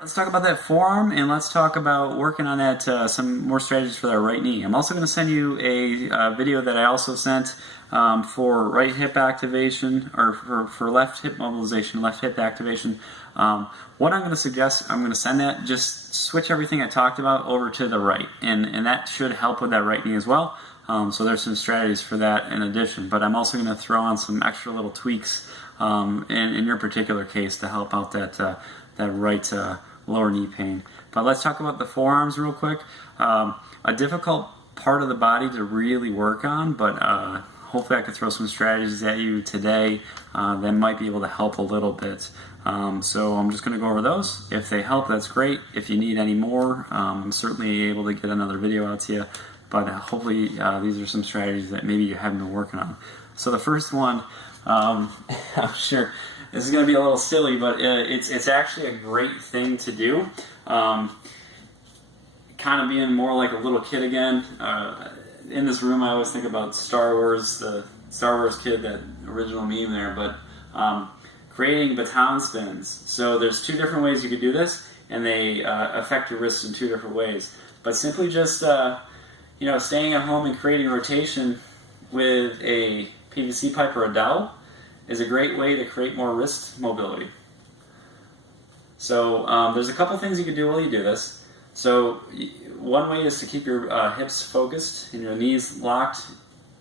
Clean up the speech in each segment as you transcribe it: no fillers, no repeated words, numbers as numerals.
Let's talk about that forearm, and let's talk about working on that, some more strategies for that right knee. I'm also going to send you a video that I also sent for right hip activation, or for left hip mobilization, left hip activation. What I'm going to suggest, I'm going to send that, just switch everything I talked about over to the right, and that should help with that right knee as well. So there's some strategies for that in addition, but I'm also going to throw on some extra little tweaks in your particular case to help out that right lower knee pain. But let's talk about the forearms real quick. A difficult part of the body to really work on, but hopefully I could throw some strategies at you today that might be able to help a little bit. So I'm just going to go over those. If they help, that's great. If you need any more, I'm certainly able to get another video out to you. But hopefully these are some strategies that maybe you haven't been working on. So the first one, I'm sure this is going to be a little silly, but it's actually a great thing to do. Kind of being more like a little kid again. In this room, I always think about Star Wars, the Star Wars kid, that original meme there. But creating baton spins. So there's two different ways you could do this, and they affect your wrists in two different ways. But simply just staying at home and creating rotation with a PVC pipe or a dowel is a great way to create more wrist mobility. So there's a couple things you can do while you do this. So one way is to keep your hips focused and your knees locked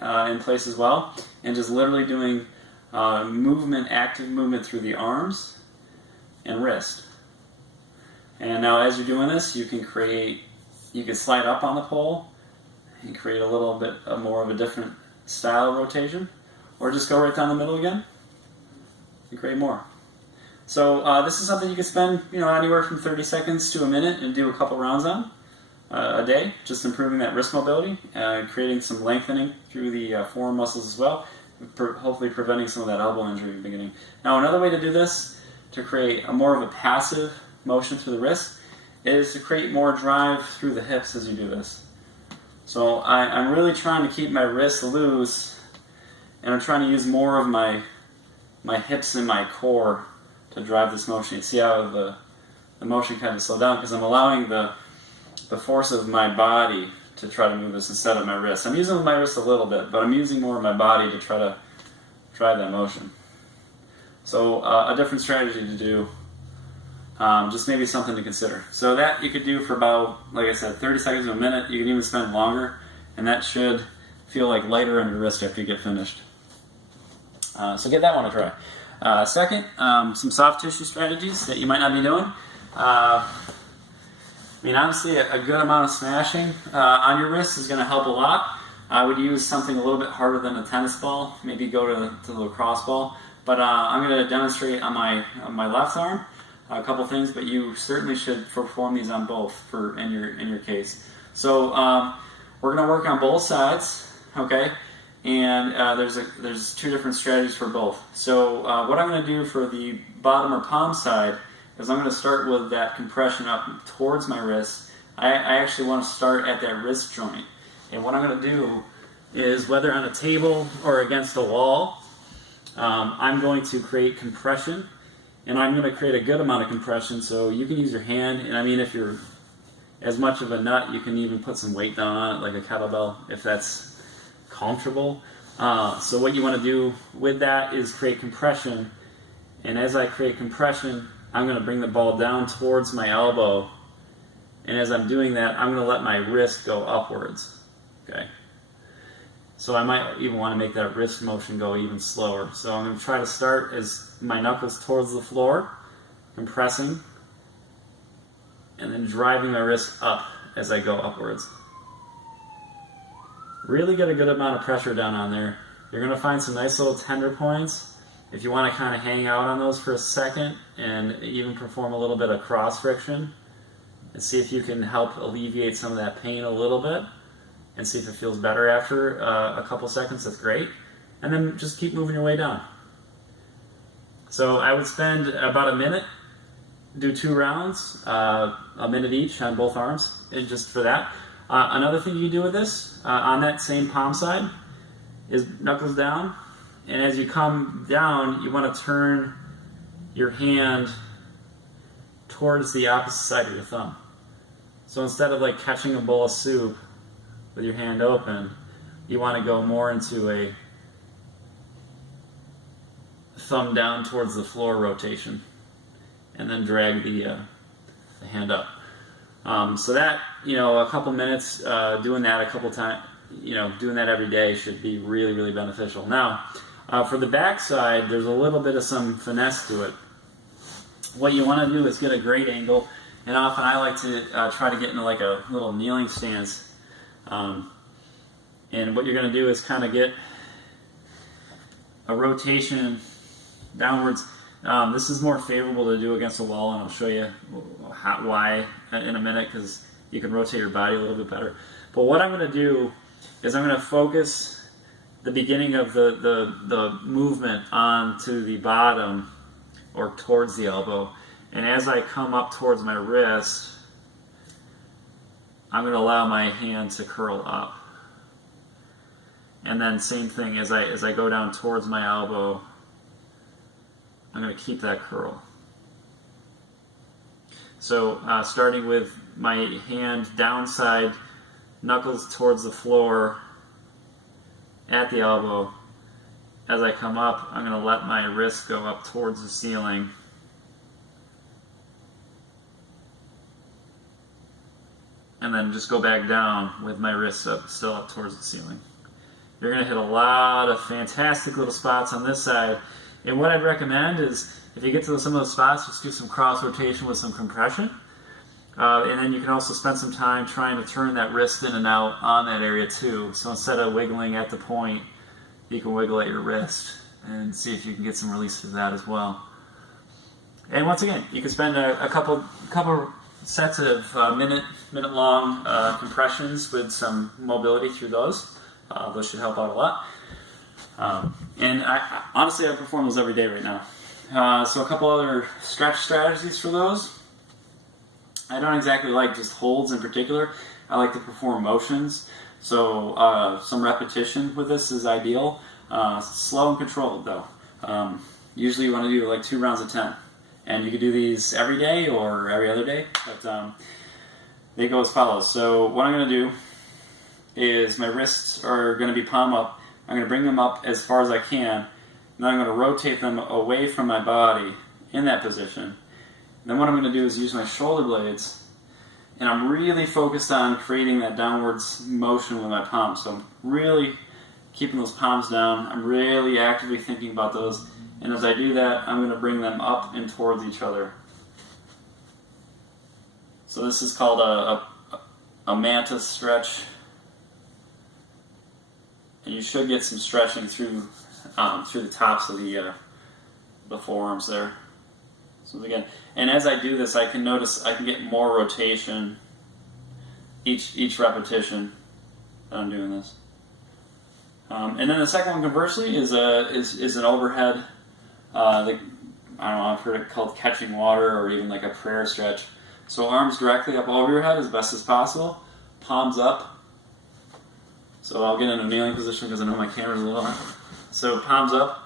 in place as well, and just literally doing active movement through the arms and wrist. And now as you're doing this, you can slide up on the pole and create a little bit more of a different style of rotation, or just go right down the middle again and create more. So this is something you can spend anywhere from 30 seconds to a minute and do a couple rounds on a day, just improving that wrist mobility, creating some lengthening through the forearm muscles as well, hopefully preventing some of that elbow injury in the beginning. Now another way to do this, to create more of a passive motion through the wrist, is to create more drive through the hips as you do this. So I'm really trying to keep my wrists loose, and I'm trying to use more of my hips and my core to drive this motion. You see how the motion kind of slowed down because I'm allowing the force of my body to try to move this instead of my wrist. I'm using my wrist a little bit, but I'm using more of my body to try to drive that motion. So a different strategy to do, just maybe something to consider. So that you could do for about, like I said, 30 seconds to a minute. You can even spend longer, and that should feel like lighter on your wrist after you get finished. So give that one a try. Second, some soft tissue strategies that you might not be doing. Honestly, a good amount of smashing on your wrist is going to help a lot. I would use something a little bit harder than a tennis ball, maybe go to the lacrosse ball. But I'm going to demonstrate on my left arm a couple things, but you certainly should perform these on both in your case. So we're going to work on both sides, okay? And there's two different strategies for both. So what I'm going to do for the bottom or palm side is I'm going to start with that compression up towards my wrist. I actually want to start at that wrist joint. And what I'm going to do is, whether on a table or against a wall, I'm going to create compression. And I'm going to create a good amount of compression, so you can use your hand. And if you're as much of a nut, you can even put some weight down on it, like a kettlebell, if that's comfortable. So what you want to do with that is create compression. And as I create compression, I'm going to bring the ball down towards my elbow. And as I'm doing that, I'm going to let my wrist go upwards. Okay. So I might even want to make that wrist motion go even slower. So I'm going to try to start as my knuckles towards the floor, compressing, and then driving my wrist up as I go upwards. Really get a good amount of pressure down on there. You're going to find some nice little tender points. If you want to kind of hang out on those for a second and even perform a little bit of cross friction and see if you can help alleviate some of that pain a little bit and see if it feels better after a couple seconds, that's great. And then just keep moving your way down. So I would spend about a minute, do 2 rounds, a minute each on both arms, and just for that. Another thing you do with this, on that same palm side, is knuckles down. And as you come down, you want to turn your hand towards the opposite side of your thumb. So instead of like catching a bowl of soup with your hand open, you want to go more into a thumb down towards the floor rotation, and then drag the hand up. So that, a couple minutes, doing that a couple times, doing that every day should be really, really beneficial. Now, for the back side, there's a little bit of some finesse to it. What you want to do is get a great angle, and often I like to try to get into like a little kneeling stance. And what you're going to do is kind of get a rotation downwards. This is more favorable to do against a wall, and I'll show you why in a minute, because you can rotate your body a little bit better. But what I'm going to do is I'm going to focus the beginning of the movement onto the bottom or towards the elbow, and as I come up towards my wrist, I'm going to allow my hand to curl up. And then same thing, as I go down towards my elbow, I'm going to keep that curl. So starting with my hand downside, knuckles towards the floor at the elbow. As I come up, I'm going to let my wrist go up towards the ceiling. And then just go back down with my wrists still up towards the ceiling. You're going to hit a lot of fantastic little spots on this side. And what I'd recommend is, if you get to some of those spots, just do some cross rotation with some compression. And then you can also spend some time trying to turn that wrist in and out on that area too. So instead of wiggling at the point, you can wiggle at your wrist and see if you can get some release through that as well. And once again, you can spend a couple sets of minute long compressions with some mobility through those. Those should help out a lot. And honestly, I perform those every day right now. So a couple other stretch strategies for those. I don't exactly like just holds in particular. I like to perform motions. So some repetition with this is ideal. Slow and controlled though. Usually you want to do like 2 rounds of 10. And you can do these every day or every other day. But they go as follows. So what I'm going to do is my wrists are going to be palm up. I'm going to bring them up as far as I can, and then I'm going to rotate them away from my body in that position. And then what I'm going to do is use my shoulder blades, and I'm really focused on creating that downwards motion with my palms. So I'm really keeping those palms down. I'm really actively thinking about those, and as I do that, I'm going to bring them up and towards each other. So this is called a mantis stretch. And you should get some stretching through the tops of the forearms there. So again, and as I do this, I can notice I can get more rotation each repetition that I'm doing this. And then the second one, conversely, is an overhead. I don't know, I've heard it called catching water, or even like a prayer stretch. So arms directly up over your head as best as possible, palms up. So I'll get in a kneeling position because I know my camera's a little high. So palms up,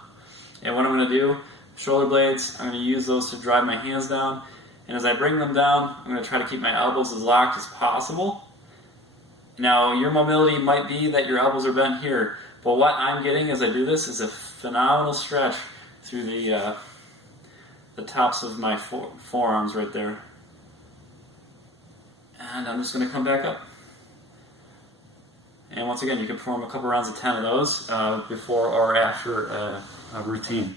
and what I'm going to do, shoulder blades, I'm going to use those to drive my hands down, and as I bring them down, I'm going to try to keep my elbows as locked as possible. Now your mobility might be that your elbows are bent here, but what I'm getting as I do this is a phenomenal stretch through the tops of my forearms right there. And I'm just going to come back up. And once again, you can perform a couple rounds of 10 of those before or after a routine.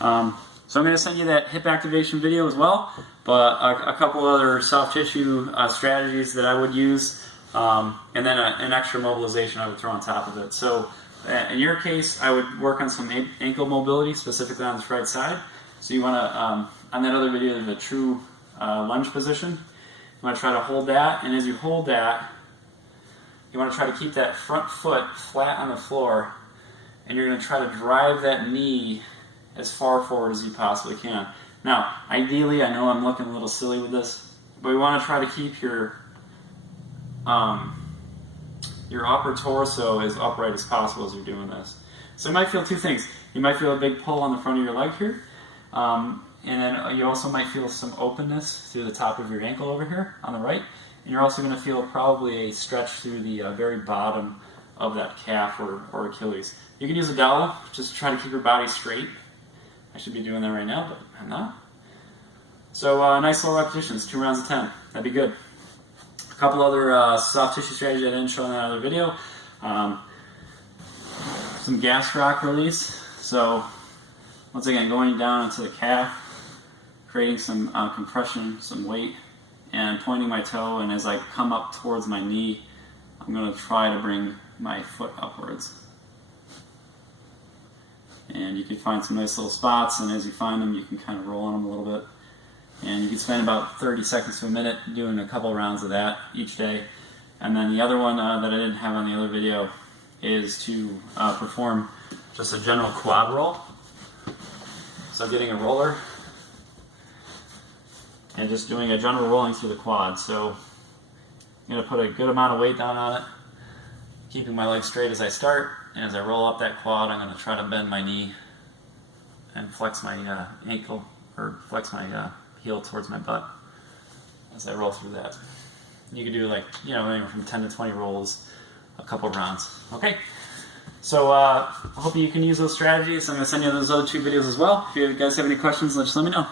So I'm going to send you that hip activation video as well, but a couple other soft tissue strategies that I would use, and then an extra mobilization I would throw on top of it. So in your case, I would work on some ankle mobility, specifically on this right side. So you want to, on that other video, there's a true lunge position. You want to try to hold that, and as you hold that, you want to try to keep that front foot flat on the floor, and you're going to try to drive that knee as far forward as you possibly can. Now, ideally, I know I'm looking a little silly with this, but we want to try to keep your upper torso as upright as possible as you're doing this. So you might feel two things. You might feel a big pull on the front of your leg here, and then you also might feel some openness through the top of your ankle over here on the right. And you're also going to feel probably a stretch through the very bottom of that calf or Achilles. You can use a dowel just to try to keep your body straight. I should be doing that right now, but I'm not. So nice low repetitions, 2 rounds of 10. That'd be good. A couple other soft tissue strategies I didn't show in that other video. Some gastroc release. So once again, going down into the calf, creating some compression, some weight, and pointing my toe, and as I come up towards my knee, I'm going to try to bring my foot upwards. And you can find some nice little spots, and as you find them, you can kind of roll on them a little bit. And you can spend about 30 seconds to a minute doing a couple rounds of that each day. And then the other one that I didn't have on the other video is to perform just a general quad roll. So getting a roller and just doing a general rolling through the quad. So I'm going to put a good amount of weight down on it, keeping my legs straight as I start, and as I roll up that quad, I'm going to try to bend my knee and flex my ankle, or flex my heel towards my butt as I roll through that. You can do like, anywhere from 10 to 20 rolls, a couple rounds. Okay, so I hope you can use those strategies. I'm going to send you those other 2 videos as well. If you guys have any questions, just let me know.